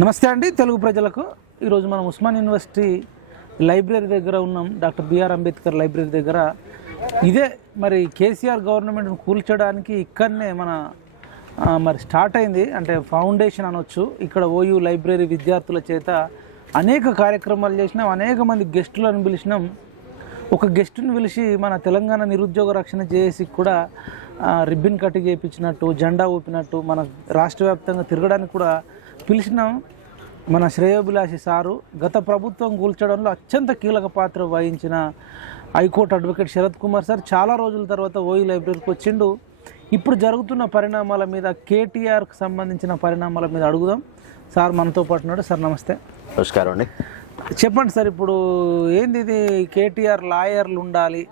నమస్తే అండి తెలుగు ప్రజలకు. ఈరోజు మనం ఉస్మాన్ యూనివర్సిటీ లైబ్రరీ దగ్గర ఉన్నాం. డాక్టర్ బిఆర్ అంబేద్కర్ లైబ్రరీ దగ్గర. ఇదే మరి కేసీఆర్ గవర్నమెంట్ను కూల్చడానికి ఇక్కడనే మరి స్టార్ట్ అయింది, అంటే ఫౌండేషన్ అనొచ్చు. ఇక్కడ ఓయూ లైబ్రరీ విద్యార్థుల చేత అనేక కార్యక్రమాలు చేసినాం, అనేక మంది గెస్టులను పిలిచినాం. ఒక గెస్టుని పిలిచి మన తెలంగాణ నిరుద్యోగ రక్షణ జేఏసీ కూడా రిబ్బన్ కట్ చేయించినట్టు, జెండా ఊపినట్టు, మన రాష్ట్ర వ్యాప్తంగా తిరగడానికి కూడా పిలిచినాం. మన శ్రేయోభిలాషి సారు గత ప్రభుత్వం కూల్చడంలో అత్యంత కీలక పాత్ర వహించిన high court advocate Sharath Kumar sir చాలా రోజుల తర్వాత ఓయూ లైబ్రరీకి వచ్చిండు. ఇప్పుడు జరుగుతున్న పరిణామాల మీద, కేటీఆర్కి సంబంధించిన పరిణామాల మీద అడుగుదాం. సార్ మనతో పాటు ఉన్నాడు. సార్ నమస్తే. నమస్కారం అండి. చెప్పండి సార్, ఇప్పుడు ఏంది ఇది? కేటీఆర్ లాయర్లు ఉండాలి,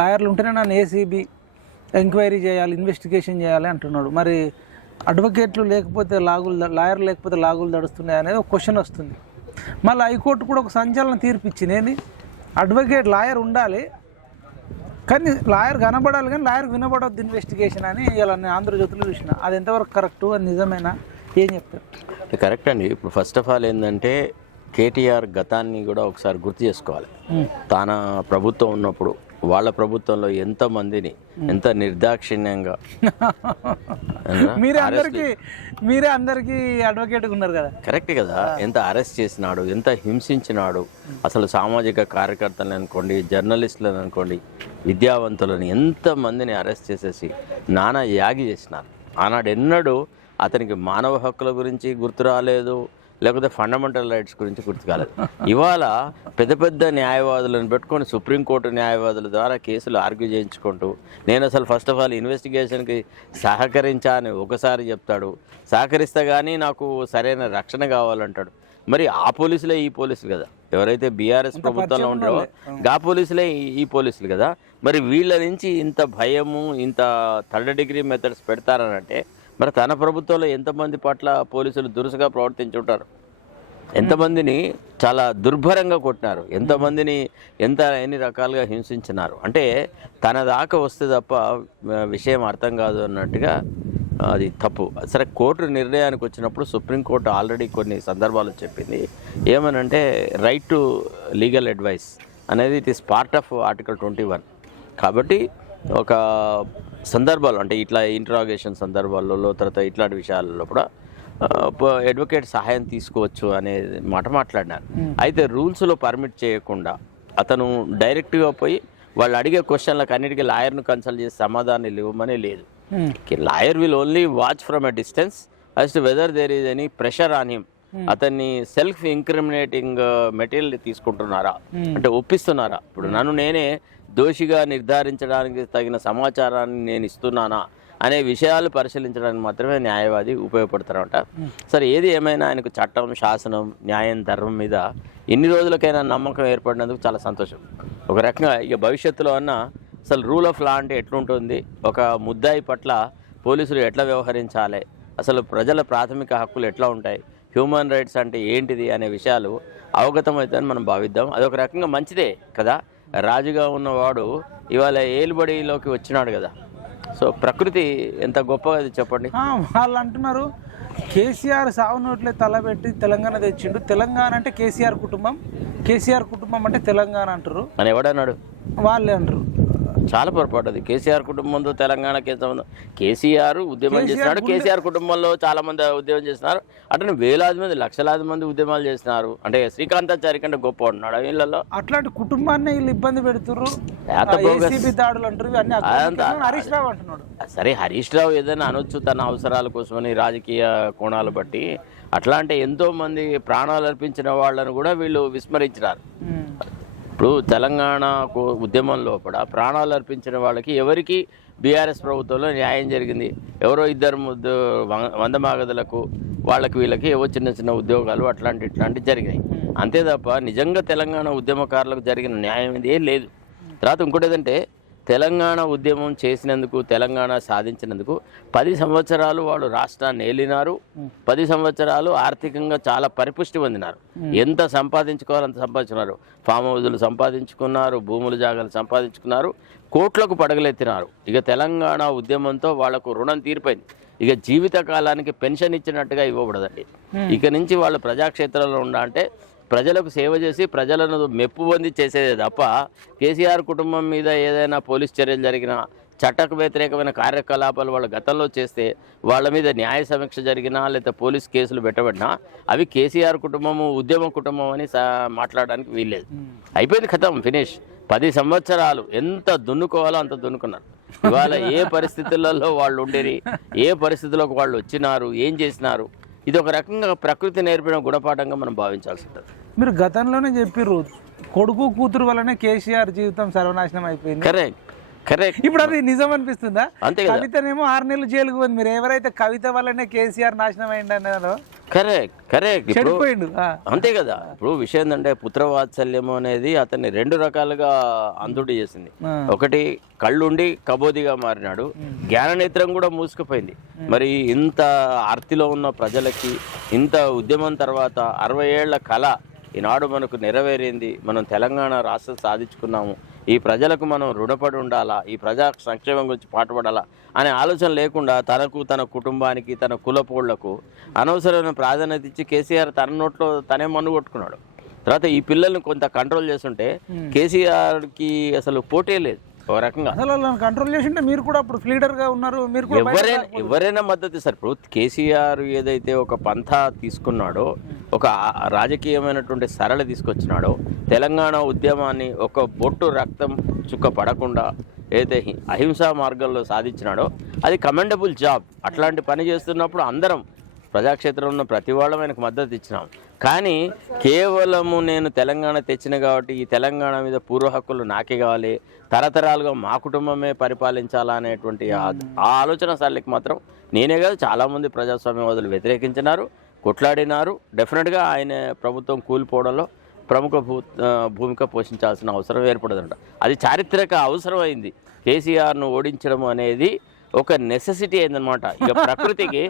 లాయర్లు ఉంటేనే నన్ను ఏసీబీ ఎంక్వైరీ చేయాలి, ఇన్వెస్టిగేషన్ చేయాలి అంటున్నాడు. మరి అడ్వకేట్లు లేకపోతే లాయర్లు లేకపోతే లాగులు దడుస్తున్నాయి అనేది ఒక క్వశ్చన్ వస్తుంది. మళ్ళీ హైకోర్టు కూడా ఒక సంచలన తీర్పు ఇచ్చింది. ఏంది? అడ్వకేట్ లాయర్ ఉండాలి కానీ లాయర్ కనబడాలి, కానీ లాయర్ వినబడవద్దు ఇన్వెస్టిగేషన్ అని ఇలా నేను ఆంధ్రజ్యోతిలో చూసిన. అది ఎంతవరకు కరెక్టు, అది నిజమేనా, ఏం చెప్తారు? కరెక్ట్ అండి. ఇప్పుడు ఫస్ట్ ఆఫ్ ఆల్ ఏంటంటే కేటీఆర్ గతాన్ని కూడా ఒకసారి గుర్తు చేసుకోవాలి. తన ప్రభుత్వం ఉన్నప్పుడు వాళ్ళ ప్రభుత్వంలో ఎంతమందిని ఎంత నిర్దాక్షిణ్యంగా మీరే అందరికీ అడ్వకేట్గా ఉన్నారు కదా. కరెక్ట్ కదా. ఎంత అరెస్ట్ చేసినాడు, ఎంత హింసించినాడు. అసలు సామాజిక కార్యకర్తలను అనుకోండి, జర్నలిస్టులను అనుకోండి, విద్యావంతులను ఎంతమందిని అరెస్ట్ చేసేసి నానా యాగి చేసినారు. ఆనాడు ఎన్నడూ అతనికి మానవ హక్కుల గురించి గుర్తు రాలేదు, లేకపోతే ఫండమెంటల్ రైట్స్ గురించి గుర్తు కాలేదు. ఇవాళ పెద్ద పెద్ద న్యాయవాదులను పెట్టుకొని సుప్రీంకోర్టు న్యాయవాదుల ద్వారా కేసులు ఆర్గ్యూ చేయించుకుంటూ, నేను అసలు ఫస్ట్ ఆఫ్ ఆల్ ఇన్వెస్టిగేషన్కి సహకరించా అని ఒకసారి చెప్తాడు, సహకరిస్తే కానీ నాకు సరైన రక్షణ కావాలంటాడు. మరి ఆ పోలీసులే ఈ పోలీసులు కదా, ఎవరైతే బీఆర్ఎస్ ప్రభుత్వంలో ఉంటారో గా పోలీసులే ఈ పోలీసులు కదా. మరి వీళ్ళ నుంచి ఇంత భయము, ఇంత థర్డ్ డిగ్రీ మెథడ్స్ పెడతారనంటే మరి తన ప్రభుత్వంలో ఎంతమంది పట్ల పోలీసులు దురుసుగా ప్రవర్తించుంటారు, ఎంతమందిని చాలా దుర్భరంగా కొట్టినారు, ఎంతమందిని ఎన్ని రకాలుగా హింసించినారు. అంటే తన దాకా వస్తే తప్ప విషయం అర్థం కాదు అన్నట్టుగా అది తప్పు. సరే, కోర్టు నిర్ణయానికి వచ్చినప్పుడు సుప్రీంకోర్టు ఆల్రెడీ కొన్ని సందర్భాలు చెప్పింది. ఏమనంటే రైట్ టు లీగల్ అడ్వైస్ అనేది it is part of article 21. కాబట్టి ఒక సందర్భాలు అంటే ఇట్లా ఇంట్రాగేషన్ సందర్భాలలో, తర్వాత ఇట్లాంటి విషయాలలో కూడా అడ్వకేట్ సహాయం తీసుకోవచ్చు అనే మాట మాట్లాడినారు. అయితే రూల్స్లో పర్మిట్ చేయకుండా అతను డైరెక్ట్గా పోయి వాళ్ళు అడిగే క్వశ్చన్లకు అన్నిటికీ లాయర్ను కన్సల్ట్ చేసి సమాధానాలు ఇవ్వమనే లేదు. Lawyer will only watch from a distance as to whether there is any pressure on him. అతన్ని సెల్ఫ్ ఇంక్రిమినేటింగ్ మెటీరియల్ తీసుకుంటున్నారా, అంటే ఒప్పిస్తున్నారా. ఇప్పుడు నన్ను నేనే దోషిగా నిర్ధారించడానికి తగిన సమాచారాన్ని నేను ఇస్తున్నానా అనే విషయాలు పరిశీలించడానికి మాత్రమే న్యాయవాది ఉపయోగపడతారంట. సరే, ఏది ఏమైనా ఆయనకు చట్టం, శాసనం, న్యాయం, ధర్మం మీద ఎన్ని రోజులకైనా నమ్మకం ఏర్పడినందుకు చాలా సంతోషం. ఒక రకంగా ఇక భవిష్యత్తులో అన్న అసలు రూల్ ఆఫ్ లా అంటే ఎట్లుంటుంది, ఒక ముద్దాయి పట్ల పోలీసులు ఎట్లా వ్యవహరించాలి, అసలు ప్రజల ప్రాథమిక హక్కులు ఎట్లా ఉంటాయి, హ్యూమన్ రైట్స్ అంటే ఏంటిది అనే విషయాలు అవగతమవుతాయని మనం భావిద్దాం. అదొక రకంగా మంచిదే కదా. రాజుగా ఉన్నవాడు ఇవాళ ఏలుబడిలోకి వచ్చినాడు కదా. సో ప్రకృతి ఎంత గొప్పగా చెప్పండి. వాళ్ళు అంటున్నారు కేసీఆర్ సావు నోట్లే తలబెట్టి తెలంగాణ తెచ్చిండు, తెలంగాణ అంటే కేసీఆర్ కుటుంబం, కేసీఆర్ కుటుంబం అంటే తెలంగాణ అంటారు అని ఎవడన్నాడు? వాళ్ళే అంటారు. చాలా పొరపాటు అది. కేసీఆర్ కుటుంబంతో తెలంగాణకి సంబంధం. కేసీఆర్ ఉద్యమం చేసినాడు, కేసీఆర్ కుటుంబంలో చాలా మంది ఉద్యమం చేస్తున్నారు. అట్లనే వేలాది మంది, లక్షలాది మంది ఉద్యమాలు చేస్తున్నారు. అంటే శ్రీకాంతాచారి కంటే గొప్ప ఉన్నాడు వీళ్ళలో. అట్లాంటి కుటుంబాన్ని వీళ్ళు ఇబ్బంది పెడుతున్నారు, దాడులు అంటారు. హరీష్ రావు అంటున్నాడు. సరే, హరీష్ రావు ఏదైనా అనొచ్చు తన అవసరాల కోసమని, రాజకీయ కోణాలు బట్టి. అట్లా అంటే ఎంతో మంది ప్రాణాలు అర్పించిన వాళ్ళను కూడా వీళ్ళు విస్మరించినారు. ఇప్పుడు తెలంగాణ ఉద్యమంలో కూడా ప్రాణాలు అర్పించిన వాళ్ళకి ఎవరికి బీఆర్ఎస్ ప్రభుత్వంలో న్యాయం జరిగింది? ఎవరో ఇద్దరు వందమాగదులకు వాళ్ళకి వీళ్ళకి ఏవో చిన్న చిన్న ఉద్యోగాలు ఇట్లాంటివి జరిగినాయి. అంతే తప్ప నిజంగా తెలంగాణ ఉద్యమకారులకు జరిగిన న్యాయం ఇది ఏం లేదు. తర్వాత ఇంకోటి ఏదంటే, తెలంగాణ ఉద్యమం చేసినందుకు, తెలంగాణ సాధించినందుకు 10 సంవత్సరాలు వాళ్ళు రాష్ట్రాన్ని ఏలినారు. 10 సంవత్సరాలు ఆర్థికంగా చాలా పరిపుష్టి పొందినారు. ఎంత సంపాదించుకోవాలో అంత సంపాదించుకున్నారు. ఫామ్ హౌజులు సంపాదించుకున్నారు, భూములు జాగాలు సంపాదించుకున్నారు, కోట్లకు పడగలెత్తినారు. ఇక తెలంగాణ ఉద్యమంతో వాళ్లకు రుణం తీరిపోయింది. ఇక జీవిత కాలానికి పెన్షన్ ఇచ్చినట్టుగా ఇవ్వబడదండి. ఇక నుంచి వాళ్ళు ప్రజాక్షేత్రంలో ఉండాలంటే ప్రజలకు సేవ చేసి ప్రజలను మెప్పు పొంది చేసేదే తప్ప కేసీఆర్ కుటుంబం మీద ఏదైనా పోలీస్ చర్యలు జరిగినా చట్టకు వ్యతిరేకమైన కార్యకలాపాలు వాళ్ళు గతంలో చేస్తే వాళ్ళ మీద న్యాయ సమీక్ష జరిగినా లేదా పోలీస్ కేసులు పెట్టబడినా అవి కేసీఆర్ కుటుంబము ఉద్యమ కుటుంబం అని మాట్లాడడానికి వీల్లేదు. అయిపోయింది, ఖతం, ఫినిష్. 10 సంవత్సరాలు ఎంత దున్నుకోవాలో అంత దున్నుకున్నారు. ఇవాళ ఏ పరిస్థితులలో వాళ్ళు ఉండేది, ఏ పరిస్థితుల్లోకి వాళ్ళు వచ్చినారు, ఏం చేసినారు, ఇది ఒక రకంగా ప్రకృతి నేర్పిన గుణపాఠంగా మనం భావించాల్సి ఉంటుంది. మీరు గతంలోనే చెప్పిర్రు కొడుకు కూతురు వల్లనే కేసీఆర్ జీవితం సర్వనాశనం అయిపోయింది. కరెక్ట్. ఇప్పుడు అది నిజం అనిపిస్తుందా? అంతే. కవితనేమో 6 నెలలు జైలుకు పోయింది. మీరు ఎవరైతే కవిత వల్లనే కేసీఆర్ నాశనం అయింది అన్నారో కరెక్ట్ చెడిపోయిండు. అంతే కదా. ఇప్పుడు విషయం ఏంటంటే పుత్రవాత్సల్యము అనేది అతన్ని 2 రకాలుగా అంతుడి చేసింది. ఒకటి కళ్ళుండి కబోదిగా మారినాడు, జ్ఞాననేత్రం కూడా మూసుకుపోయింది. మరి ఇంత ఆర్తిలో ఉన్న ప్రజలకి ఇంత ఉద్యమం తర్వాత 60 ఏళ్ల కళ ఈనాడు మనకు నెరవేరింది. మనం తెలంగాణ రాష్ట్రం సాధించుకున్నాము, ఈ ప్రజలకు మనం రుణపడి ఉండాలా, ఈ ప్రజా సంక్షేమం గురించి పాటుపడాలా అనే ఆలోచన లేకుండా తనకు, తన కుటుంబానికి, తన కులపోళ్లకు అనవసరమైన ప్రాధాన్యత ఇచ్చి కేసీఆర్ తన నోట్లో తనే మన్ను కొట్టుకున్నాడు. తర్వాత ఈ పిల్లల్ని కొంత కంట్రోల్ చేస్తుంటే కేసీఆర్కి అసలు పోటీ లేదు. ఒక రకంగా కంట్రోల్ చేసింటే మీరు కూడా అప్పుడు లీడర్ గా ఉన్నారు, మీరు కూడా ఎవరైనా మద్దతు ఇస్తారు. ఇప్పుడు కేసీఆర్ ఏదైతే ఒక పంథా తీసుకున్నాడో, ఒక రాజకీయమైనటువంటి సరళ తీసుకొచ్చినాడో, తెలంగాణ ఉద్యమాన్ని ఒక బొట్టు రక్తం చుక్క పడకుండా ఏదైతే అహింసా మార్గంలో సాధించినాడో అది కమెండబుల్ జాబ్. అట్లాంటి పని చేస్తున్నప్పుడు అందరం ప్రజాక్షేత్రంలో ఉన్న ప్రతి వాళ్ళం ఆయనకు మద్దతు ఇచ్చినాం. కానీ కేవలము నేను తెలంగాణ తెచ్చిన కాబట్టి ఈ తెలంగాణ మీద పూర్వ హక్కులు నాకే కావాలి, తరతరాలుగా మా కుటుంబమే పరిపాలించాలా అనేటువంటి ఆ ఆలోచన సరళికి మాత్రం నేనే కాదు చాలామంది ప్రజాస్వామ్యవాదులు వ్యతిరేకించినారు, కొట్లాడినారు. డెఫినెట్గా ఆయన ప్రభుత్వం కూలిపోవడంలో ప్రముఖ భూమిక పోషించాల్సిన అవసరం ఏర్పడదంట. అది చారిత్రక అవసరం అయింది. కేసీఆర్ను ఓడించడం అనేది ఒక నెసెసిటీ అయిందనమాట. ఇక ప్రకృతికి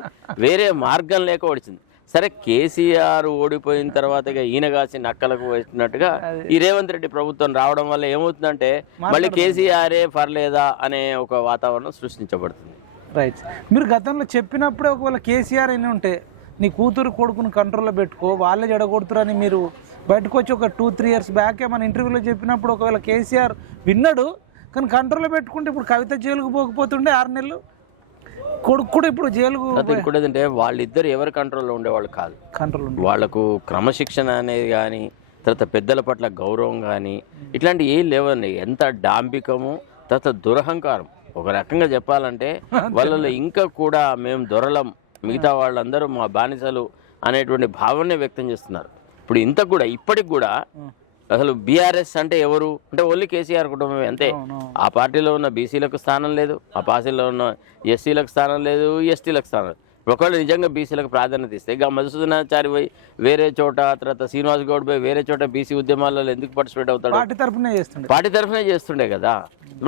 వేరే మార్గం లేక ఓడిచింది. సరే, కేసీఆర్ ఓడిపోయిన తర్వాత ఇక ఈయన కాసి నక్కలకు వచ్చినట్టుగా ఈ రేవంత్ రెడ్డి ప్రభుత్వం రావడం వల్ల ఏమవుతుందంటే మళ్ళీ కేసీఆరే పర్లేదా అనే ఒక వాతావరణం సృష్టించబడుతుంది. రైట్. మీరు గతంలో చెప్పినప్పుడే ఒకవేళ కేసీఆర్ అయినా ఉంటే నీ కూతురు కొడుకుని కంట్రోల్లో పెట్టుకో, వాళ్ళే జడగొడుతురని మీరు బయటకు వచ్చి ఒక 2-3 years బ్యాకే మన ఇంటర్వ్యూలో చెప్పినప్పుడు ఒకవేళ కేసీఆర్ విన్నాడు, కానీ కంట్రోల్లో పెట్టుకుంటే ఇప్పుడు కవిత జైలుకు పోకపోతుండే 6 నెలలు, కొడుకు కూడా ఇప్పుడు జైలుకు. ఇంకోటి ఏంటంటే వాళ్ళిద్దరు ఎవరి కంట్రోల్లో ఉండేవాళ్ళు కాదు. వాళ్ళకు క్రమశిక్షణ అనేది కానీ, తర్వాత పెద్దల పట్ల గౌరవం కానీ ఇట్లాంటి ఏం లేవండి. ఎంత డాంబికము, తర్వాత దురహంకారం. ఒక రకంగా చెప్పాలంటే వాళ్ళలో ఇంకా కూడా మేము దొరలం, మిగతా వాళ్ళందరూ మా బానిసలు అనేటువంటి భావనే వ్యక్తం చేస్తున్నారు. ఇప్పుడు ఇంతకు కూడా ఇప్పటికి కూడా అసలు బీఆర్ఎస్ అంటే ఎవరు అంటే ఓన్లీ కేసీఆర్ కుటుంబమే, అంతే. ఆ పార్టీలో ఉన్న బీసీలకు స్థానం లేదు, ఆ పార్టీలో ఉన్న ఎస్సీలకు స్థానం లేదు, ఎస్టీలకు స్థానం లేదు. ఒకవేళ నిజంగా బీసీలకు ప్రాధాన్యత ఇస్తే ఇక మధుసూదనాచారి పోయి వేరే చోట, తర్వాత శ్రీనివాస్ గౌడ్ పోయి వేరే చోట బీసీ ఉద్యమాలలో ఎందుకు పార్టిసిపేట్ అవుతాడు? పార్టీ తరఫునే చేస్తుండే కదా.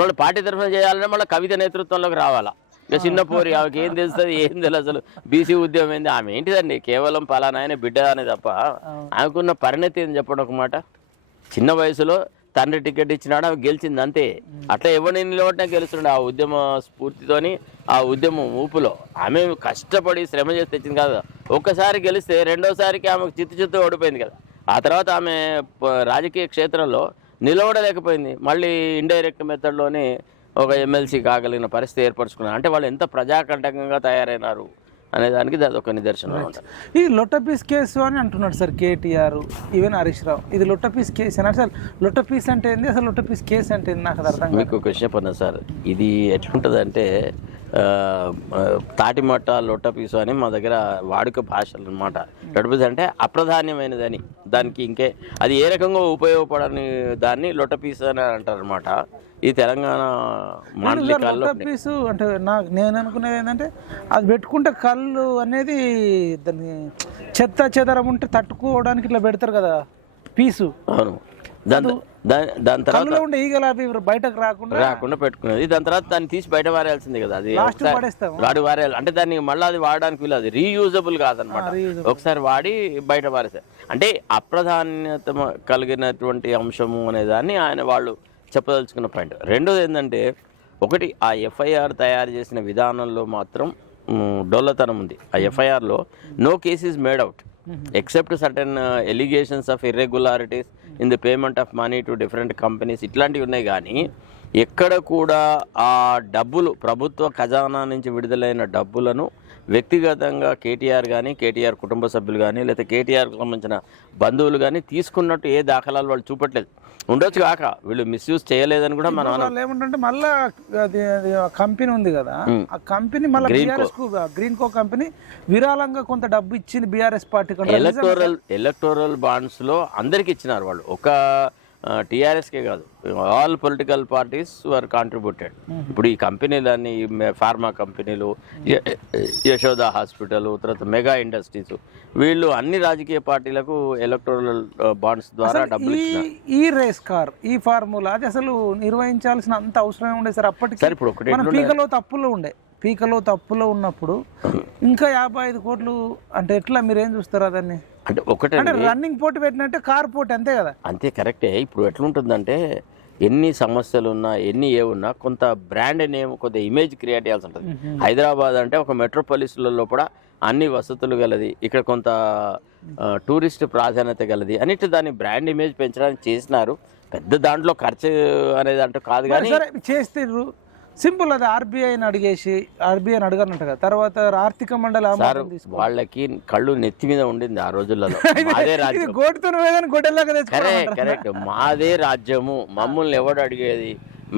మళ్ళీ పార్టీ తరఫున చేయాలంటే మళ్ళీ కవిత నేతృత్వంలోకి రావాలా. ఇక చిన్న పోరి, ఆమెకి ఏం తెలుస్తుంది, ఏం తెలియదు అసలు బీసీ ఉద్యమం ఏంది, ఆమె ఏంటిదండి, కేవలం పలానా ఆయన బిడ్డ అనే తప్ప ఆమెకున్న పరిణతి ఏం చెప్పడం. ఒక మాట, చిన్న వయసులో తండ్రి టికెట్ ఇచ్చినాడు, ఆమె గెలిచింది, అంతే. అట్లా ఎవరిని నిలబడినా గెలుస్తుండే ఆ ఉద్యమ స్ఫూర్తితోని, ఆ ఉద్యమం ఊపులో. ఆమె కష్టపడి శ్రమ చేసి తెచ్చింది కదా. ఒక్కసారి గెలిస్తే రెండోసారికి ఆమెకు చిత్తు ఓడిపోయింది కదా. ఆ తర్వాత ఆమె రాజకీయ క్షేత్రంలో నిలబడలేకపోయింది. మళ్ళీ ఇండైరెక్ట్ మెథడ్లోనే ఒక ఎమ్మెల్సీ కాగలిగిన పరిస్థితి ఏర్పరచుకున్నారు. అంటే వాళ్ళు ఎంత ప్రజాకంటకంగా తయారైనారు అనేదానికి అది ఒక నిదర్శనం ఉంటుంది. ఇది లొట్టపీస్ కేసు అని అంటున్నాడు సార్ కేటీఆర్, ఈవెన్ హరీష్ రావు. ఇది లొట్టపీస్ కేసు అని సార్. లొట్టపీస్ అంటే ఏంది, అసలు లొట్టపీస్ కేసు అంటే నాకు అది అర్థం. మీకు ఒక విషయం చెప్పన్నా సార్, ఇది ఎట్లుంటుంది అంటే తాటిమట్ట లొట్టపీసు అని మా దగ్గర వాడుక భాషలు అనమాట. లొట్టపీసు అంటే అప్రధాన్యమైనదని, దానికి ఇంకే అది ఏ రకంగా ఉపయోగపడని దాన్ని లొట్టపీసు అని అంటారు అనమాట. ఈ తెలంగాణ లొట్టపీసు అంటే నేను అనుకునేది ఏంటంటే అది పెట్టుకుంటే కళ్ళు అనేది దాన్ని చెత్త చెదరం ఉంటే తట్టుకోవడానికి ఇట్లా పెడతారు కదా పీసు. అవును. దాని తర్వాత ఈగలు అవి బయటకు రాకుండా పెట్టుకునేది. దాని తర్వాత దాన్ని తీసి బయట వారేయాల్సింది కదా. అది వాడి వారేయాలి అంటే దాన్ని మళ్ళీ అది వాడడానికి వీలు, అది రీయూజబుల్ కాదనమాట. ఒకసారి వాడి బయట వారేసారు అంటే అప్రధాన్యత కలిగినటువంటి అంశము అనే దాన్ని ఆయన వాళ్ళు చెప్పదలుచుకున్న పాయింట్. రెండోది ఏంటంటే, ఒకటి ఆ ఎఫ్ఐఆర్ తయారు చేసిన విధానంలో మాత్రం డొల్లతనం ఉంది. ఆ ఎఫ్ఐఆర్లో no case is made out except certain allegations of irregularities in the payment of money to different companies ఇట్లాంటివి ఉన్నాయి. కానీ ఎక్కడ కూడా ఆ డబ్బులు ప్రభుత్వ ఖజానా నుంచి విడుదలైన డబ్బులను వ్యక్తిగతంగా కేటీఆర్ కానీ, కేటీఆర్ కుటుంబ సభ్యులు కానీ, లేదా కేటీఆర్కి సంబంధించిన బంధువులు కానీ తీసుకున్నట్టు ఏ దాఖలాలు వాళ్ళు చూపట్లేదు. ఉండొచ్చు కాక వీళ్ళు మిస్యూజ్ చేయలేదని కూడా మనం వాళ్ళు ఏమంటే మళ్ళీ అది కంపెనీ ఉంది కదా, ఆ కంపెనీ మళ్ళీ గ్రీన్ కో కంపెనీ విరాళంగా కొంత డబ్బు ఇచ్చింది బీఆర్ఎస్ పార్టీ. ఎలక్టోరల్ బాండ్స్ లో అందరికి ఇచ్చినారు వాళ్ళు, ఒక టీఆర్ఎస్కే కాదు, ఆల్ పొలిటికల్ పార్టీస్ వర్ కాంట్రిబ్యూటెడ్. ఇప్పుడు ఈ కంపెనీలన్నీ ఫార్మా కంపెనీలు, యశోద హాస్పిటల్, తర్వాత మెగా ఇండస్ట్రీస్, వీళ్ళు అన్ని రాజకీయ పార్టీలకు ఎలక్టోరల్ బాండ్స్ ద్వారా డబ్బులు ఇచ్చినారు. ఈ రేస్ కార్, ఈ ఫార్ములా అది అసలు నిర్వహించాల్సిన అంత అవసరమే ఉండే సార్ అప్పటికి. సార్ ఇప్పుడు ఒకటి పీకలో తప్పులో ఉన్నప్పుడు ఇంకా 55 కోట్లు అంటే ఎట్లా, మీరు ఏం చూస్తారు అదాన్ని? అంటే ఒకటే రన్నింగ్ పోటీ పెట్టినట్టే కార్ పోటీ, అంతే కదా? అంతే, కరెక్టే. ఇప్పుడు ఎట్లుంటుందంటే ఎన్ని సమస్యలు ఉన్నా, ఎన్ని ఉన్నా కొంత బ్రాండ్ నేమ్, కొంత ఇమేజ్ క్రియేట్ చేయాల్సి ఉంటుంది. హైదరాబాద్ అంటే ఒక మెట్రోపాలిస్లలో కూడా అన్ని వసతులు గలది, ఇక్కడ కొంత టూరిస్ట్ ప్రాధాన్యత గలది అన్నిటి, దాని బ్రాండ్ ఇమేజ్ పెంచడానికి చేసినారు. పెద్ద దాంట్లో ఖర్చు అనేది అంటే కాదు, కానీ చేస్తారు సింపుల్. అది ఆర్బీఐని అడగనంట కదా, తర్వాత ఆర్థిక మండలి వాళ్ళకి కళ్ళు నెత్తి మీద ఉండింది ఆ రోజులలో. మాదే రాజ్యం, కరెక్ట్, మాదే రాజ్యము, మమ్మల్ని ఎవడు అడిగేది,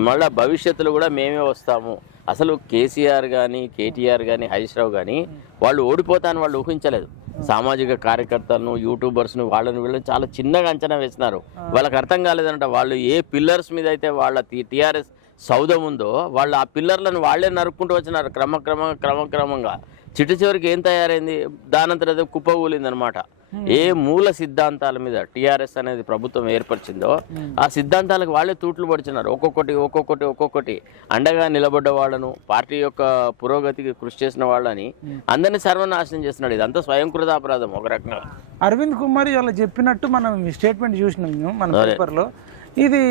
మళ్ళీ భవిష్యత్తులో కూడా మేమే వస్తాము. అసలు కేసీఆర్ కానీ, కేటీఆర్ కానీ, హరీష్ రావు కానీ వాళ్ళు ఓడిపోతానని వాళ్ళు ఊహించలేదు. సామాజిక కార్యకర్తలను, యూట్యూబర్స్ను, వాళ్ళని వీళ్ళని చాలా చిన్నగా అంచనా వేసినారు. వాళ్ళకి అర్థం కాలేదంట, వాళ్ళు ఏ పిల్లర్స్ మీద అయితే వాళ్ళ టీఆర్ఎస్ సౌధం ఉందో వాళ్ళు ఆ పిల్లర్లను వాళ్ళే నరుక్కుంటూ వచ్చినారు క్రమక్రమంగా. చివరికి ఏం తయారైంది, దానంతరం కుప్పగూలింది అనమాట. ఏ మూల సిద్ధాంతాల మీద టీఆర్ఎస్ అనేది ప్రభుత్వం ఏర్పరిచిందో ఆ సిద్ధాంతాలకు వాళ్ళే తూట్లు పడిచినారు. ఒక్కొక్కటి అండగా నిలబడ్డ వాళ్ళను, పార్టీ యొక్క పురోగతికి కృషి చేసిన వాళ్ళని అందరినీ సర్వనాశనం చేస్తున్నాడు. ఇదంతా స్వయంకృతాపరాధం ఒక రకంగా. అరవింద్ కుమార్ వాళ్ళు చెప్పినట్టు మనం స్టేట్మెంట్ చూసినాం మన పేపర్లో. ఇది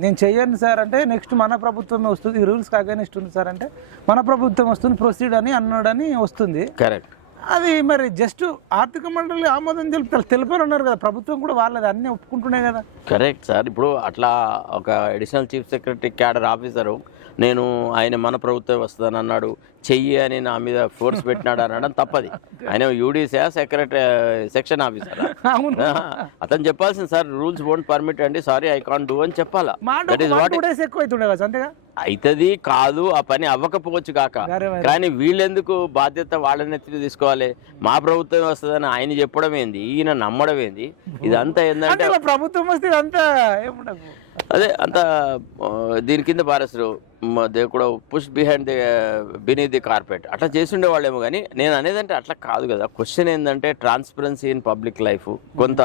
నేను చెయ్యను సార్ అంటే నెక్స్ట్ మన ప్రభుత్వమే వస్తుంది, ఈ రూల్స్కి అగైనెస్ట్ ఉంది సార్ అంటే మన ప్రభుత్వం వస్తుంది, ప్రొసీడ్ అని అన్నాడని వస్తుంది. కరెక్ట్. అది మరి జస్ట్ ఆర్థిక మండలి ఆమోదం తెలిపారన్నారు కదా, ప్రభుత్వం కూడా వాళ్ళది అన్నీ ఒప్పుకుంటున్నాయి కదా. Correct sir. ఇప్పుడు అట్లా ఒక additional chief secretary cadre officer నేను ఆయన మన ప్రభుత్వం వస్తుందని అన్నాడు, చెయ్యి అని నా మీద ఫోర్స్ పెట్టినాడు అనడం తప్పది. ఆయన యూడీసీ సెక్రటరీ సెక్షన్ ఆఫీసర్, అతను చెప్పాల్సింది సార్ రూల్స్ వోంట్ పర్మిట్ అండి, సారీ ఐ కాంట్ డూ అని చెప్పాలా. అవుతుంది కాదు, ఆ పని అవ్వకపోవచ్చు కాక, కానీ వీళ్ళెందుకు బాధ్యత వాళ్ళనెత్తి తీసుకోవాలి? మా ప్రభుత్వం వస్తుందని ఆయన చెప్పడం ఏంది, ఈయన నమ్మడం ఏంది? ఇదంతా ఏంటంటే ప్రభుత్వం వస్తే అంతా అదే అంత దీని కింద పారేస్తారు, దే కూడా పుష్ బినీత్ ది కార్పెట్ అట్లా చేసిండే వాళ్ళేమో. కానీ నేను అనేదంటే అట్లా కాదు కదా. క్వశ్చన్ ఏంటంటే ట్రాన్స్పరెన్సీ ఇన్ పబ్లిక్ లైఫ్. కొంత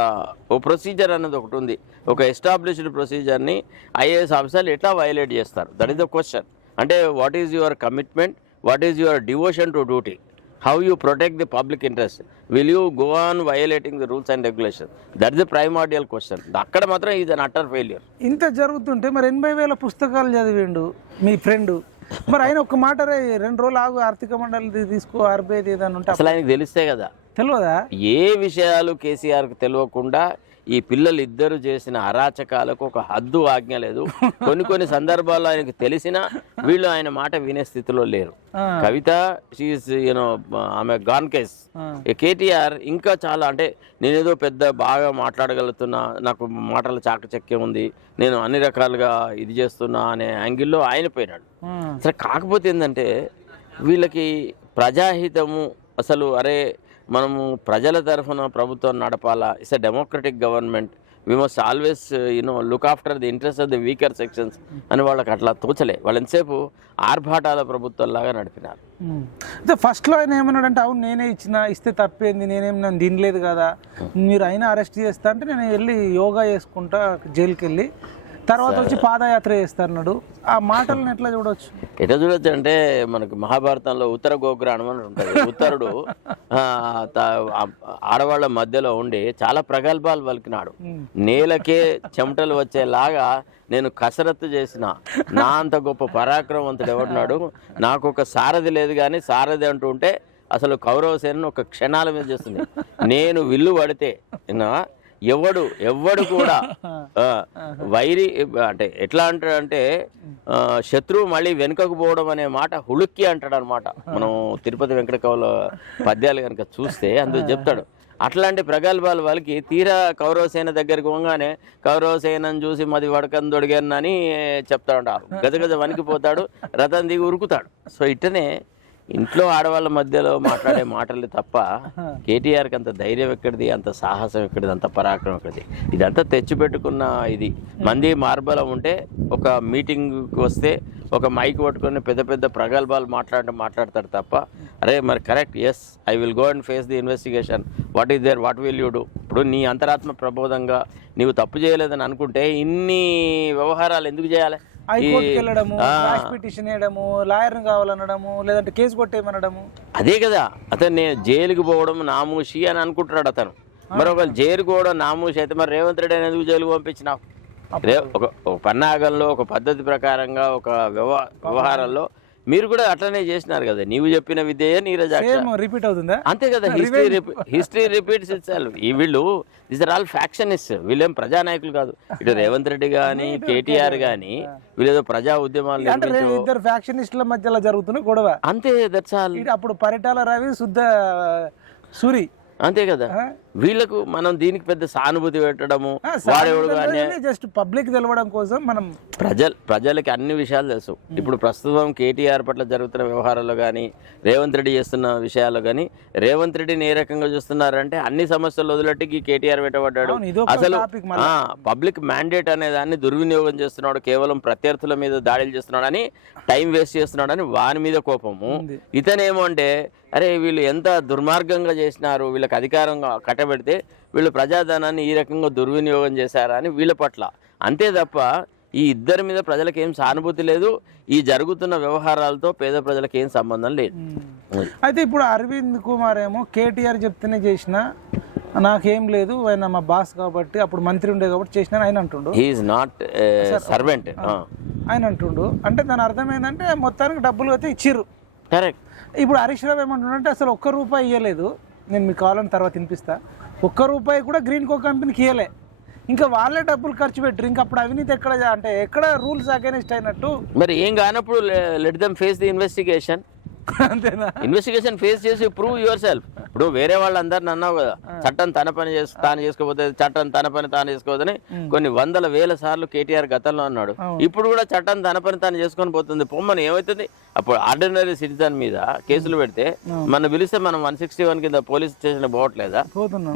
ఓ ప్రొసీజర్ అనేది ఒకటి ఉంది, ఒక ఎస్టాబ్లిష్డ్ ప్రొసీజర్ని ఐఏఎస్ ఆఫీసర్లు ఎట్లా వైలేట్ చేస్తారు, దట్ ఈస్ ద క్వశ్చన్. అంటే what is your commitment, what is your devotion to duty, how you protect the public interest, will you go on violating the rules and regulations? That's the primordial question. అక్కడ మాత్రం is an utter failure. ఇంత జరుగుతుంటే మరి 80,000 పుస్తకాలు చదివిండు మీ friend, మరి ఆయన ఒక మాట 2 రోజులు ఆగు ఆర్థిక మండలి తీసుకో ఆర్బీఐ ఏదైనా ఉంటే అసలు ఆయనకు తెలిస్తే కదా. తెలియదా? ఏ విషయాలు కేసీఆర్కి తెలియకుండా ఈ పిల్లలు ఇద్దరు చేసిన అరాచకాలకు ఒక హద్దు ఆజ్ఞ లేదు. కొన్ని సందర్భాల్లో ఆయనకు తెలిసినా వీళ్ళు ఆయన మాట వినే స్థితిలో లేరు. కవిత షీఈస్ ఆమె గాన్ కేస్. కేటీఆర్ ఇంకా చాలా, అంటే నేనేదో పెద్ద బాగా మాట్లాడగలుగుతున్నా, నాకు మాటల చాకచక్యం ఉంది, నేను అన్ని రకాలుగా ఇది చేస్తున్నా అనే యాంగిల్లో ఆయన పోయినాడు. సరే, కాకపోతే ఏంటంటే వీళ్ళకి ప్రజాహితము అసలు, అరే మనము ప్రజల తరఫున ప్రభుత్వం నడపాలా, it's a democratic government, we must always look after the interest of the weaker sections అని వాళ్ళకి అట్లా తోచలే. వాళ్ళు ఎంతసేపు ఆర్భాటాల ప్రభుత్వంలాగా నడిపినారు. ఫస్ట్లో ఆయన ఏమన్నాడంటే, అవును నేనే ఇస్తే తప్పేంది, నన్ను తినలేదు కదా, మీరు అయినా అరెస్ట్ చేస్తా అంటే నేను వెళ్ళి యోగా చేసుకుంటా జైలుకి వెళ్ళి తర్వాత వచ్చి పాదయాత్ర చేస్తారన్నాడు. ఆ మాటలను ఎట్లా చూడవచ్చు? ఎట్లా చూడొచ్చు అంటే మనకు మహాభారతంలో ఉత్తర గోగ్రాణం అని ఉంటుంది. ఉత్తరుడు ఆడవాళ్ళ మధ్యలో ఉండి చాలా ప్రగల్భాలు పలికినాడు. నేలకే చెమటలు వచ్చేలాగా నేను కసరత్తు చేసిన, నా అంత గొప్ప పరాక్రమవంతుడు ఎవడున్నాడు, నాకు ఒక సారథి లేదు, కానీ సారథి అంటూ ఉంటే అసలు కౌరవ సేనను ఒక క్షణాల మీద చేస్తుంది. నేను విల్లు పడితే ఎవడు కూడా వైరి అంటే ఎట్లా అంటాడంటే శత్రువు మళ్ళీ వెనుకకు పోవడం అనే మాట హుళుక్కి అంటాడు అనమాట. మనం తిరుపతి వెంకట కవుల పద్యాలు కనుక చూస్తే అందుకు చెప్తాడు. అట్లాంటి ప్రగల్భాలు వాళ్ళకి తీరా కౌరవసేన దగ్గరికి పోగానే కౌరవసేనని చూసి మది వడకని దొడిగానని చెప్తాడు. గజగజ వణికిపోతాడు, రథం దిగి ఉరుకుతాడు. సో ఇట్టనే ఇంట్లో ఆడవాళ్ళ మధ్యలో మాట్లాడే మాటలు తప్ప కేటీఆర్కి అంత ధైర్యం ఎక్కడిది, అంత సాహసం ఎక్కడిది, అంత పరాక్రమం ఎక్కడిది? ఇదంతా తెచ్చిపెట్టుకున్న ఇది. మంది మార్బలం ఉంటే ఒక మీటింగ్కి వస్తే ఒక మైక్ పట్టుకొని పెద్ద పెద్ద ప్రగల్భాలు మాట్లాడతాడు తప్ప అరే మరి correct, yes I will go and face the investigation, what is there, what will you do? ఇప్పుడు నీ అంతరాత్మ ప్రబోధంగా నీవు తప్పు చేయలేదని అనుకుంటే ఇన్ని వ్యవహారాలు ఎందుకు చేయాలి? హైకోర్టుకి వెళ్ళడము, క్రాష్ పిటిషన్ వేయడము, లాయర్ని కావాలనడము, లేదంటే కేసు కొట్టేయమనడము. అదే కదా అతను నేను జైలుకి పోవడం నామూషి అని అనుకుంటున్నాడు అతను. మరి ఒకవేళ జైలుకి పోవడం నామూషి అయితే మరి రేవంత్ రెడ్డి అని ఎందుకు జైలుకు పంపించినావు? ఒక పన్నాగంలో ఒక పద్ధతి ప్రకారంగా ఒక వ్యవహారంలో మీరు కూడా అట్లనే చేసినారు కదా. నీవు చెప్పిన విద్య నీరజాక్ష రిపీట్ అవుతుందా? అంతే కదా, హిస్టరీ రిపీట్స్ ఇచ్చారు. ఈ వీళ్ళు దీస్ ఆర్ ఆల్ ఫ్యాక్షనిస్ట్. వీళ్ళేం ప్రజానాయకులు కాదు. ఇటు రేవంత్ రెడ్డి కానీ కేటీఆర్ కానీ వీళ్ళేదో ప్రజా ఉద్యమాలు ఇద్దరు ఫ్యాక్షనిస్టుల మధ్యలో జరుగుతున్న గొడవ అంతే. That's all. అప్పుడు పరిటాల రవి శుద్ధ సూరి అంతే కదా. వీళ్ళకు మనం దీనికి పెద్ద సానుభూతి పెట్టడము, వాడేవాడు కానీ జస్ట్ పబ్లిక్ తెలవడం కోసం మనం ప్రజలకి అన్ని విషయాలు తెలుసు. ఇప్పుడు ప్రస్తుతం కేటీఆర్ పట్ల జరుగుతున్న వ్యవహారాల్లో కానీ రేవంత్ రెడ్డి చేస్తున్న విషయాల్లో కానీ రేవంత్ రెడ్డిని ఏ రకంగా చూస్తున్నారంటే అన్ని సమస్యలు వదిలట్టుకి కేటీఆర్ పెట్టబడ్డాడు. అసలు పబ్లిక్ మ్యాండేట్ అనే దాన్ని దుర్వినియోగం చేస్తున్నాడు, కేవలం ప్రత్యర్థుల మీద దాడులు చేస్తున్నాడు అని, టైం వేస్ట్ చేస్తున్నాడు అని వాని మీద కోపము. ఇతనేమో అంటే అరే వీళ్ళు ఎంత దుర్మార్గంగా చేసినారు, వీళ్ళకి అధికారంగా కట్టబెడితే వీళ్ళు ప్రజాధనాన్ని ఈ రకంగా దుర్వినియోగం చేశారా అని వీళ్ళ పట్ల. అంతే తప్ప ఈ ఇద్దరి మీద ప్రజలకు ఏం సానుభూతి లేదు. ఈ జరుగుతున్న వ్యవహారాలతో పేద ప్రజలకు ఏం సంబంధం లేదు. అయితే ఇప్పుడు అరవింద్ కుమార్ ఏమో కేటీఆర్ చెప్తేనే చేసిన, నాకేం లేదు, ఆయన మా బాస్ కాబట్టి అప్పుడు మంత్రి ఉండే కాబట్టి చేసిన ఆయన అంటుండు. హీ ఈజ్ నాట్ సర్వెంట్ ఆయన అంటుండు. అంటే దాని అర్థం ఏంటంటే మొత్తానికి డబ్బులు అయితే ఇచ్చిర్రు. కరెక్ట్. ఇప్పుడు హరీష్ రావు ఏమంటుండంటే అసలు ఒక్క రూపాయి ఇవ్వలేదు, నేను మీకు కావాలని తర్వాత వినిపిస్తా, ఒక్క రూపాయి కూడా గ్రీన్ కో కంపెనీకి ఇవ్వలే, ఇంకా వాళ్ళే డబ్బులు ఖర్చు పెట్టరు, ఇంకా అప్పుడు అవినీతి ఎక్కడ, అంటే ఎక్కడ రూల్స్ అగైనెస్ట్ అయినట్టు. మరి ఏం కానప్పుడు let them face the investigation. అంతేనా? ఇన్వెస్టిగేషన్ ఫేస్ చేసి ప్రూవ్ యువర్ సెల్ఫ్. ఇప్పుడు వేరే వాళ్ళందరిని అన్నావు కదా, చట్టం తన పని తాను చేసుకోపోతే, చట్టం తన పని తాను చేసుకోవద్దని కొన్ని వందల వేల సార్లు కేటీఆర్ గతంలో అన్నాడు. ఇప్పుడు కూడా చట్టం తన పని తాను చేసుకొని పోతుంది. పొమ్మని ఏమవుతుంది? అప్పుడు ఆర్డినరీ సిటిజన్ మీద కేసులు పెడితే మనం పిలిస్తే మనం 161 కింద పోలీస్ స్టేషన్ పోవట్లేదా?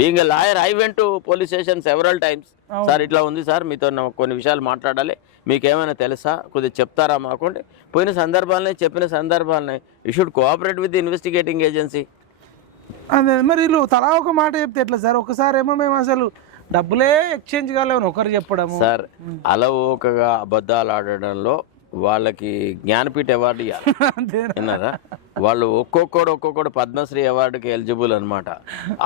Being a lawyer I went to police station several times. Sir ఇట్లా ఉంది సార్, మీతో కొన్ని విషయాలు మాట్లాడాలి, మీకేమైనా తెలుసా, కొద్దిగా చెప్తారా మాకుంటే పోయిన సందర్భాలనే చెప్పిన సందర్భాలనే. You should cooperate with the investigating agency. అదే మరి వీళ్ళు తలా ఒక మాట చెప్తే ఎట్లా సార్? ఒకసారి ఏమో మేము అసలు డబ్బులే ఎక్స్చేంజ్ కాలేమని ఒకరు చెప్పడము. సార్ అలవోకగా అబద్ధాలు ఆడడంలో వాళ్ళకి జ్ఞానపీఠ అవార్డు ఇవ్వాలి విన్నారా? వాళ్ళు ఒక్కొక్కడు పద్మశ్రీ అవార్డుకి ఎలిజిబుల్ అనమాట.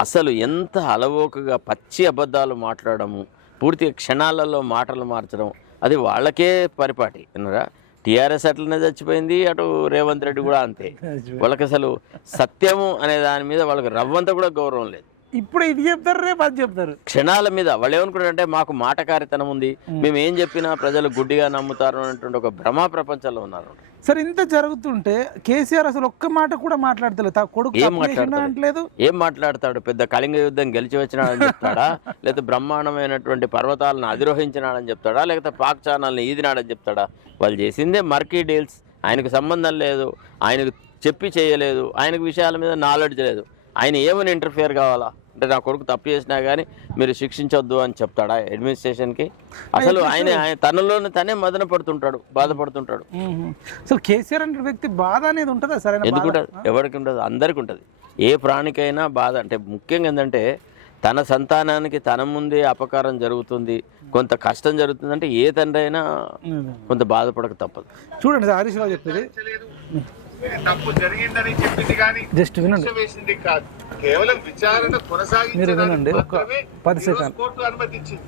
అసలు ఎంత అలవోకగా పచ్చి అబద్ధాలు మాట్లాడము, పూర్తిగా క్షణాలలో మాటలు మార్చడం, అది వాళ్ళకే పరిపాటి విన్నారా? టీఆర్ఎస్ అట్లనే చచ్చిపోయింది, అటు రేవంత్ రెడ్డి కూడా అంతే. వాళ్ళకి అసలు సత్యము అనే దాని మీద వాళ్ళకి రవ్వంతా కూడా గౌరవం లేదు. ఇప్పుడు ఇది చెప్తారు, రేపు అది చెప్తారు. క్షణాల మీద వాళ్ళు ఏమనుకుంటారంటే మాకు మాటకారితనం ఉంది, మేము ఏం చెప్పినా ప్రజలు గుడ్డిగా నమ్ముతారు అనేటువంటి ఒక భ్రమా ప్రపంచంలో ఉన్నారు. సరే ఇంత జరుగుతుంటే కేసీఆర్ అసలు ఒక్క మాట కూడా మాట్లాడతలేదు. కొడుకు ఏం మాట్లాడతాడు? పెద్ద కళింగ యుద్ధం గెలిచి వచ్చినాడని చెప్తాడా, లేకపోతే బ్రహ్మాండమైనటువంటి పర్వతాలను అధిరోహించినాడని చెప్తాడా, లేకపోతే పాక్ ఛానల్ని ఈదినాడని చెప్తాడా? వాళ్ళు చేసిందే మర్కీ డీల్స్. ఆయనకు సంబంధం లేదు, ఆయనకు చెప్పి చేయలేదు, ఆయనకు విషయాల మీద నాలెడ్జ్ లేదు. ఆయన ఏమని ఇంటర్ఫియర్ కావాలా అంటే నా కొడుకు తప్పు చేసినా కానీ మీరు శిక్షించొద్దు అని చెప్తాడా అడ్మినిస్ట్రేషన్కి? అసలు ఆయన తనలోనే తనే మదన పడుతుంటాడు, బాధపడుతుంటాడు. అసలు కేసీఆర్ అంటే వ్యక్తి బాధ అనేది ఉంటుందా సరే? ఎందుకు ఉంటుంది? ఎవరికి ఉండదు, అందరికి ఉంటుంది. ఏ ప్రాణికైనా బాధ. అంటే ముఖ్యంగా ఏంటంటే తన సంతానానికి తన ముందే అపకారం జరుగుతుంది, కొంత కష్టం జరుగుతుంది అంటే ఏ తండ్రి అయినా కొంత బాధపడక తప్పదు. చూడండి సార్, హరీష్ రావు చెప్పేది తప్పు జరిగిందని చెప్పింది కానీ జస్ట్ వినండి, వేసింది కాదు, కేవలం విచారణ మీరు వినండి ఒక 10 సెకండ్. కోర్టు అనుమతించింది.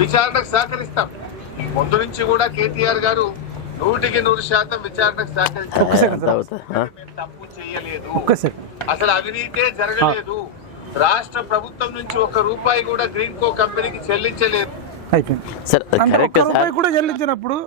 విచారణకు సహకరిస్తాం. ముందు నుంచి కూడా కేటీఆర్ గారు 100% విచారణకు సహకరిస్తారు. తప్పు చేయలేదు, అసలు అవినీతే జరగలేదు. రాష్ట్ర ప్రభుత్వం నుంచి ₹1 కూడా గ్రీన్ కో కంపెనీకి చెల్లించలేదు. సార్ కరెక్ట్ సార్, కూడా చెల్లించినప్పుడు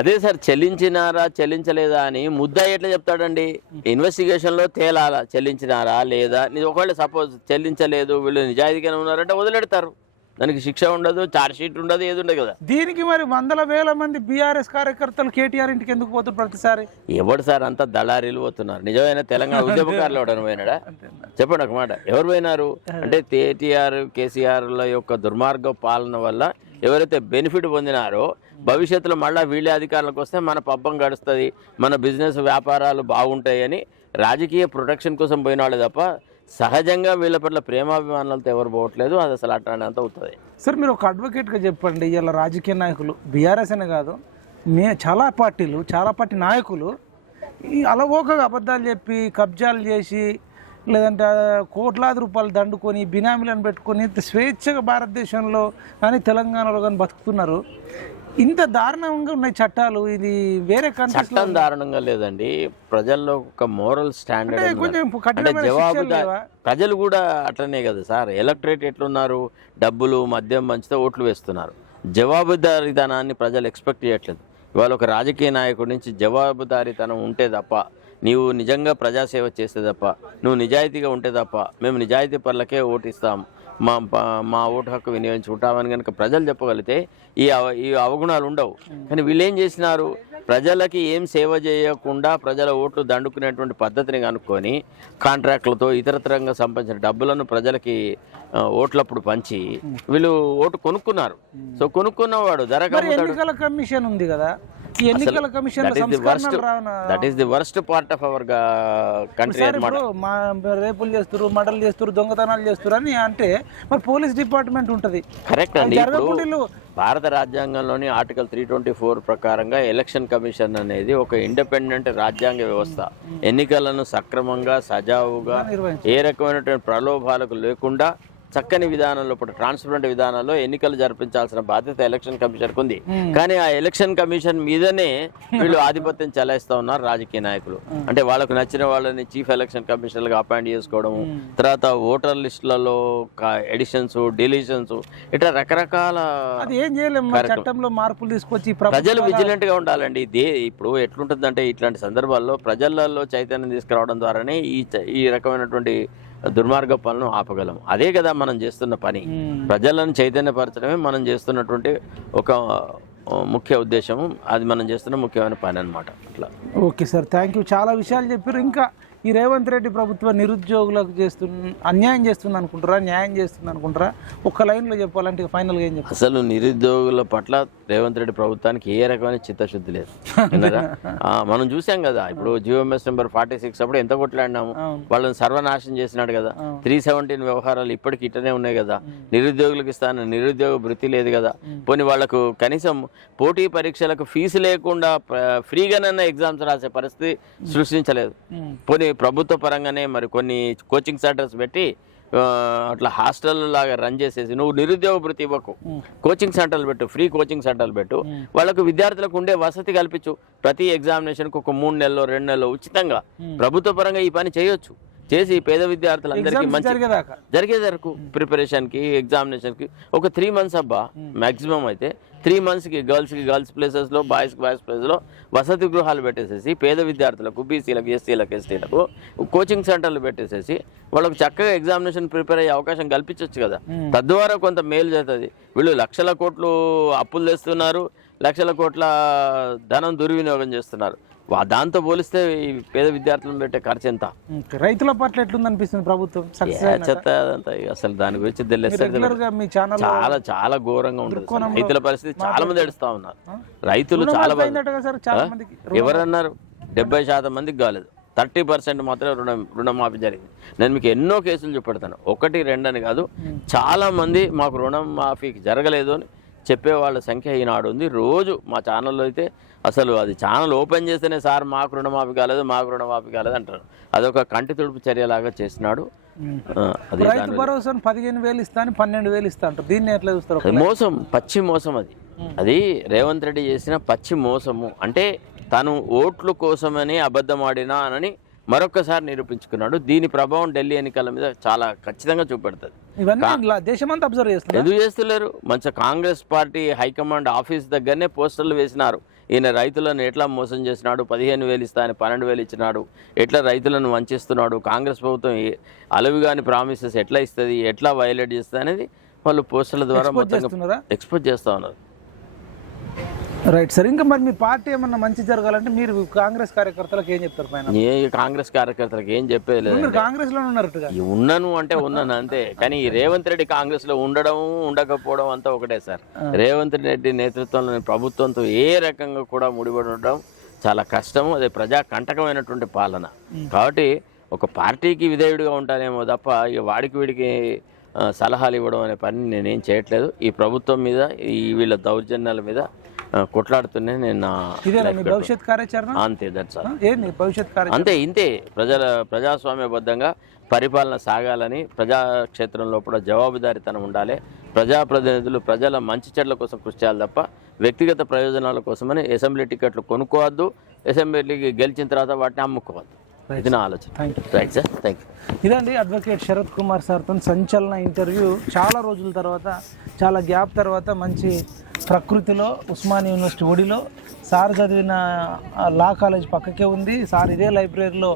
అదే సార్, చెల్లించినారా చెల్లించలేదా అని ముద్దా ఎట్లా చెప్తాడండి? ఇన్వెస్టిగేషన్ లో తేలాలా చెల్లించినారా లేదా. ఒకవేళ సపోజ్ చెల్లించలేదు, వీళ్ళు నిజాయితీగానే ఉన్నారంటే వదిలేడతారు, దానికి శిక్ష ఉండదు, ఛార్జ్ షీట్ ఉండదు, ఏది ఉండదు కదా. దీనికి మరి వందల వేల మంది బీఆర్ఎస్ కార్యకర్తలు కేటీఆర్ ఇంటికి ఎందుకు పోతున్నారు ప్రతిసారి? ఎవడు సార్ అంతా దళారీలు పోతున్నారు? నిజమైన తెలంగాణ ఉద్యమకారులు ఎవడని పోయినాడా? చెప్పండి ఒక మాట, ఎవరు పోయినారు అంటే కేటీఆర్ కేసీఆర్ల యొక్క దుర్మార్గ పాలన వల్ల ఎవరైతే బెనిఫిట్ పొందినారో భవిష్యత్తులో మళ్ళీ వీళ్ళే అధికారులకు వస్తే మన పబ్బం గడుస్తుంది, మన బిజినెస్ వ్యాపారాలు బాగుంటాయని రాజకీయ ప్రొటెక్షన్ కోసం పోయిన వాళ్ళే తప్ప సహజంగా వీళ్ళ పట్ల ప్రేమాభిమానాలతో ఎవరు పోవట్లేదు. అది అసలు అట్లాంటి అవుతుంది. సార్ మీరు ఒక అడ్వకేట్గా చెప్పండి, ఇలా రాజకీయ నాయకులు బీఆర్ఎస్ అనే కాదు, చాలా పార్టీలు, చాలా పార్టీ నాయకులు ఈ అలవోకగా అబద్ధాలు చెప్పి కబ్జాలు చేసి లేదంటే కోట్లాది రూపాయలు దండుకొని బినామీలను పెట్టుకొని స్వేచ్ఛగా భారతదేశంలో కానీ తెలంగాణలో కానీ బతుకుతున్నారు. ఇంత దారుణంగా ఉన్నాయి చట్టాలు. ఇది వేరే చట్టం దారుణంగా లేదండి, ప్రజల్లో ఒక మోరల్ స్టాండర్డ్ అంటే జవాబుదారి. ప్రజలు కూడా అట్లనే కదా సార్, ఎలక్టరేట్ ఎట్లున్నారు, డబ్బులు మద్యం మంచితో ఓట్లు వేస్తున్నారు. జవాబుదారీతనాన్ని ప్రజలు ఎక్స్పెక్ట్ చేయట్లేదు. ఇవాళ ఒక రాజకీయ నాయకుడి నుంచి జవాబుదారీతనం ఉంటే తప్ప, నీవు నిజంగా ప్రజాసేవ చేస్తే తప్ప, నువ్వు నిజాయితీగా ఉంటే తప్ప మేము నిజాయితీ పనులకే ఓటిస్తాం, మా ఓటు హక్కు వినియోగించుకుంటామని కనుక ప్రజలు చెప్పగలిగితే ఈ అవగుణాలు ఉండవు. కానీ వీళ్ళు ఏం చేసినారు, ప్రజలకి ఏం సేవ చేయకుండా ప్రజల ఓట్లు దండుకునేటువంటి పద్ధతిని కనుక్కొని కాంట్రాక్టులతో ఇతరతరంగా సంపాదించిన డబ్బులను ప్రజలకి ఓట్లప్పుడు పంచి వీళ్ళు ఓటు కొనుక్కున్నారు. సో కొనుక్కున్నవాడు ధర ఎన్నికల కమిషన్ ఉంది కదా, ఎన్నికల commission that is the worst part of our country అన్నమాట. రేపులు చేస్తారు, మర్డర్లు చేస్తారు, దొంగతనాలు చేస్తారు అని అంటే మరి పోలీస్ డిపార్ట్మెంట్ ఉంటుంది. కరెక్ట్ అండి. ఇప్పుడు భారత రాజ్యాంగంలోని ఆర్టికల్ 324 ప్రకారంగా ఎలక్షన్ కమిషన్ అనేది ఒక ఇండిపెండెంట్ రాజ్యాంగ వ్యవస్థ. ఎన్నికలను సక్రమంగా సజావుగా ఏ రకమైనటువంటి ప్రలోభాలకు లేకుండా చక్కని విధానంలో ట్రాన్స్పరెంట్ విధానంలో ఎన్నికలు జరిపించాల్సిన బాధ్యత ఎలక్షన్ కమిషన్కు ఉంది. కానీ ఆ ఎలక్షన్ కమిషన్ మీదనే వీళ్ళు ఆధిపత్యం చెలాయిస్తూ ఉన్నారు రాజకీయ నాయకులు. అంటే వాళ్ళకు నచ్చిన వాళ్ళని చీఫ్ ఎలక్షన్ కమిషనర్గా అపాయింట్ చేసుకోవడము, తర్వాత ఓటర్ లిస్టులలో ఎడిషన్స్ డిలీషన్స్, ఇట్లా రకరకాల మార్పులు తీసుకొచ్చి ప్రజలు విజిలెంట్ గా ఉండాలండి. ఇప్పుడు ఎట్లుంటుందంటే ఇట్లాంటి సందర్భాల్లో ప్రజలలో చైతన్యం తీసుకురావడం ద్వారానే ఈ రకమైనటువంటి దుర్మార్గ పనులను ఆపగలం. అదే కదా మనం చేస్తున్న పని, ప్రజలను చైతన్యపరచడమే మనం చేస్తున్నటువంటి ఒక ముఖ్య ఉద్దేశము. అది మనం చేస్తున్న ముఖ్యమైన పని అన్నమాట. అట్లా. Okay sir, thank you. చాలా విషయాలు చెప్పారు. ఇంకా ఈ రేవంత్ రెడ్డి ప్రభుత్వం నిరుద్యోగులకు అన్యాయం చేస్తుంది అనుకుంటారా, న్యాయం చేస్తుంది అనుకుంటారా? ఒక్క లైన్లో చెప్పాలంటే ఫైనల్గా ఏం చెప్పారు? అసలు నిరుద్యోగుల పట్ల రేవంత్ రెడ్డి ప్రభుత్వానికి ఏ రకమైన చిత్తశుద్ధి లేదు. మనం చూసాం కదా, ఇప్పుడు జియోఎంఎస్ నెంబర్ 46 అప్పుడు ఎంత కొట్లాడినాము, వాళ్ళని సర్వనాశనం చేసినాడు కదా. 317 వ్యవహారాలు ఇప్పటికి ఇట్టనే ఉన్నాయి కదా. నిరుద్యోగులకు ఇస్తాను, నిరుద్యోగ వృత్తి లేదు కదా. పోనీ వాళ్లకు కనీసం పోటీ పరీక్షలకు ఫీజు లేకుండా ఫ్రీగానైనా ఎగ్జామ్స్ రాసే పరిస్థితి సృష్టించలేదు. పోనీ ప్రభుత్వ పరంగానే మరి కొన్ని కోచింగ్ సెంటర్స్ పెట్టి అట్లా హాస్టల్ లాగా రన్ చేసేసి నువ్వు నిరుద్యోగ వృత్తి ఇవ్వకు, కోచింగ్ సెంటర్లు పెట్టు, ఫ్రీ కోచింగ్ సెంటర్లు పెట్టు, వాళ్ళకు విద్యార్థులకు ఉండే వసతి కల్పించు. ప్రతి ఎగ్జామినేషన్కి ఒక 3 నెలలు 2 నెలలు ఉచితంగా ప్రభుత్వ పరంగా ఈ పని చేయొచ్చు. చేసి పేద విద్యార్థులందరికీ మంచి జరిగేది వరకు ప్రిపరేషన్కి ఎగ్జామినేషన్కి ఒక 3 months అబ్బా మ్యాక్సిమం. అయితే 3 monthsకి గర్ల్స్ ప్లేసెస్లో బాయ్స్ ప్లేసెస్లో వసతి గృహాలు పెట్టేసేసి పేద విద్యార్థులకు, బీసీలకు, ఎస్సీలకు, ఎస్టీలకు కోచింగ్ సెంటర్లు పెట్టేసేసి వాళ్ళకు చక్కగా ఎగ్జామినేషన్ ప్రిపేర్ అయ్యే అవకాశం కల్పించవచ్చు కదా. తద్వారా కొంత మేలు చేస్తుంది. వీళ్ళు లక్షల కోట్లు అప్పులు తెస్తున్నారు, లక్షల కోట్ల ధనం దుర్వినియోగం చేస్తున్నారు. దాంతో పోలిస్తే ఈ పేద విద్యార్థులను పెట్టే ఖర్చు ఎంత? రైతుల పట్ల ఎట్లుందనిపిస్తుంది ప్రభుత్వం? చెత్త అదంతా. అసలు దాని గురించి చాలా చాలా ఘోరంగా ఉంటుంది. రైతుల పరిస్థితి చాలా మంది ఏడుస్తా ఉన్నారు. రైతులు చాలా ఎవరన్నారు 70% మందికి కాలేదు. 30% మాత్రమే రుణమాఫీ జరిగింది. నేను మీకు ఎన్నో కేసులు చూపెడతాను, 1, 2 అని కాదు. చాలామంది మాకు రుణమాఫీకి జరగలేదు అని చెప్పేవాళ్ళ సంఖ్య ఈనాడు ఉంది. రోజు మా ఛానల్లో అయితే అసలు అది ఛానల్ ఓపెన్ చేస్తేనే సార్ మాకు రుణమాఫీ కాలేదు అంటారు. అదొక కంటి తుడుపు చర్యలాగా చేసినాడు. అది రైతు భరోసా 15,000 ఇస్తా అని 12,000 ఇస్తా అంటారు. దీన్ని ఎట్లా చూస్తారు? మోసం, పచ్చి మోసం. అది రేవంత్ రెడ్డి చేసిన పచ్చి మోసము. అంటే తను ఓట్ల కోసమని అబద్ధం ఆడినా అని మరొకసారి నిరూపించుకున్నాడు. దీని ప్రభావం ఢిల్లీ ఎన్నికల మీద చాలా ఖచ్చితంగా చూపెడుతుంది. దేశమంతా అబ్జర్వ్ చేస్తారు. ఎందుకు చేస్తలేరు? మంచి కాంగ్రెస్ పార్టీ హైకమాండ్ ఆఫీస్ దగ్గరనే పోస్టర్లు వేసినారు. ఈయన రైతులను ఎట్లా మోసం చేసినాడు, 15,000 ఇస్తా అని 12,000 ఇచ్చినాడు, ఎట్లా రైతులను వంచిస్తున్నాడు, కాంగ్రెస్ ప్రభుత్వం అలవిగాని ప్రామిసెస్ ఎట్లా ఇస్తుంది, ఎట్లా వైలేట్ చేస్తుంది అనేది వాళ్ళు పోస్టర్ల ద్వారా ఎక్స్పోజ్ చేస్తూ ఉన్నారు. Right sir. ఇంకా మరి మీ పార్టీ ఏమన్నా మంచి జరగాలంటే మీరు కాంగ్రెస్ కార్యకర్తలకు ఏం చెప్తారు? పైన కాంగ్రెస్ కార్యకర్తలకు ఏం చెప్పేది లేదు. కాంగ్రెస్ లో ఉన్నట్టుగా ఉన్నాను అంటే ఉన్నాను అంతే. కానీ రేవంత్ రెడ్డి కాంగ్రెస్ లో ఉండడం ఉండకపోవడం అంతా ఒకటే సార్. రేవంత్ రెడ్డి నేతృత్వంలోని ప్రభుత్వంతో ఏ రకంగా కూడా ముడిపడి ఉండడం చాలా కష్టము. అదే ప్రజా కంటకమైనటువంటి పాలన. కాబట్టి ఒక పార్టీకి విధేయుడిగా ఉంటానేమో తప్ప ఇక వాడికి వీడికి సలహాలు ఇవ్వడం అనే పని నేనేం చేయట్లేదు. ఈ ప్రభుత్వం మీద, ఈ వీళ్ళ దౌర్జన్యాల మీద కొట్లాడుతూనే నేను భవిష్యత్ కార్యాచరణ అంతే. That's all. భవిష్యత్ అంతే, ఇంతే. ప్రజాస్వామ్యబద్ధంగా పరిపాలన సాగాలని, ప్రజాక్షేత్రంలో కూడా జవాబుదారీతనం ఉండాలి. ప్రజాప్రతినిధులు ప్రజల మంచి చెడ్ల కోసం కృషి చేయాలి తప్ప వ్యక్తిగత ప్రయోజనాల కోసమని అసెంబ్లీ టికెట్లు కొనుక్కోవద్దు, అసెంబ్లీకి గెలిచిన తర్వాత వాటిని అమ్ముకోవద్దు. ఇది నా ఆలోచన. Right sir, thank you. ఇదండి అడ్వకేట్ శరత్ కుమార్ సార్తో సంచలన ఇంటర్వ్యూ. చాలా రోజుల తర్వాత, చాలా గ్యాప్ తర్వాత మంచి ప్రకృతిలో ఉస్మానియా యూనివర్సిటీ ఒడిలో సార్ చదివిన లా కాలేజ్ పక్కకే ఉంది. సార్ ఇదే లైబ్రరీలో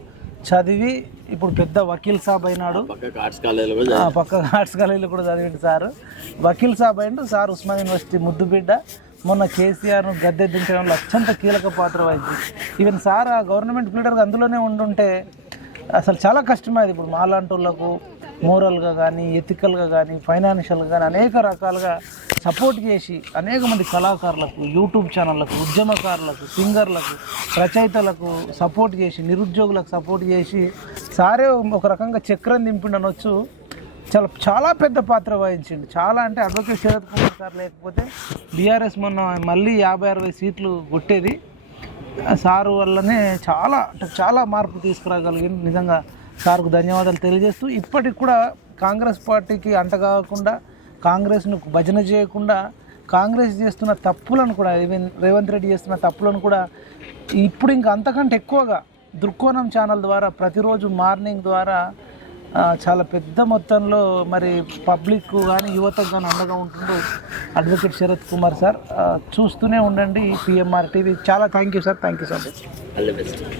చదివి ఇప్పుడు పెద్ద వకీల్ సాబ్ అయినాడు. పక్క ఆర్ట్స్ కాలేజీలో కూడా చదివిండు సార్. వకీల్ సాబ్ అయిండు సార్. ఉస్మానియా యూనివర్సిటీ ముద్దుబిడ్డ. మొన్న కేసీఆర్ను గద్దె దించడంలో అత్యంత కీలక పాత్ర వహించింది. ఈవెన్ సార్ ఆ గవర్నమెంట్ లీడర్గా అందులోనే ఉండుంటే అసలు చాలా కష్టమైంది. ఇప్పుడు మాలాంటి వాళ్ళకు మోరల్గా కానీ, ఎథికల్గా కానీ, ఫైనాన్షియల్గా కానీ అనేక రకాలుగా సపోర్ట్ చేసి అనేక మంది కళాకారులకు, యూట్యూబ్ ఛానళ్ళకు, ఉద్యమకారులకు, సింగర్లకు, రచయితలకు సపోర్ట్ చేసి, నిరుద్యోగులకు సపోర్ట్ చేసి సారే ఒక రకంగా చక్రం దింపిండనొచ్చు. చాలా పెద్ద పాత్ర వహించిండు. చాలా అంటే అడ్వకేట్ శరత్ కుమార్ సార్ లేకపోతే బీఆర్ఎస్ మొన్న మళ్ళీ 50-60 సీట్లు కొట్టేది. సారు వల్లనే చాలా మార్పు తీసుకురాగలిగింది. నిజంగా సార్కు ధన్యవాదాలు తెలియజేస్తూ, ఇప్పటికి కూడా కాంగ్రెస్ పార్టీకి అంటగాకుండా, కాంగ్రెస్ను భజన చేయకుండా, కాంగ్రెస్ చేస్తున్న తప్పులను కూడా, ఈవెన్ రేవంత్ రెడ్డి చేస్తున్న తప్పులను కూడా ఇప్పుడు ఇంకా అంతకంటే ఎక్కువగా దృక్కోణం ఛానల్ ద్వారా ప్రతిరోజు మార్నింగ్ ద్వారా చాలా పెద్ద మొత్తంలో మరి పబ్లిక్ కానీ, యువతకు కానీ అండగా ఉంటుండు అడ్వకేట్ శరత్ కుమార్ సార్. చూస్తూనే ఉండండి PMR TV. చాలా thank you sir. Thank you so much.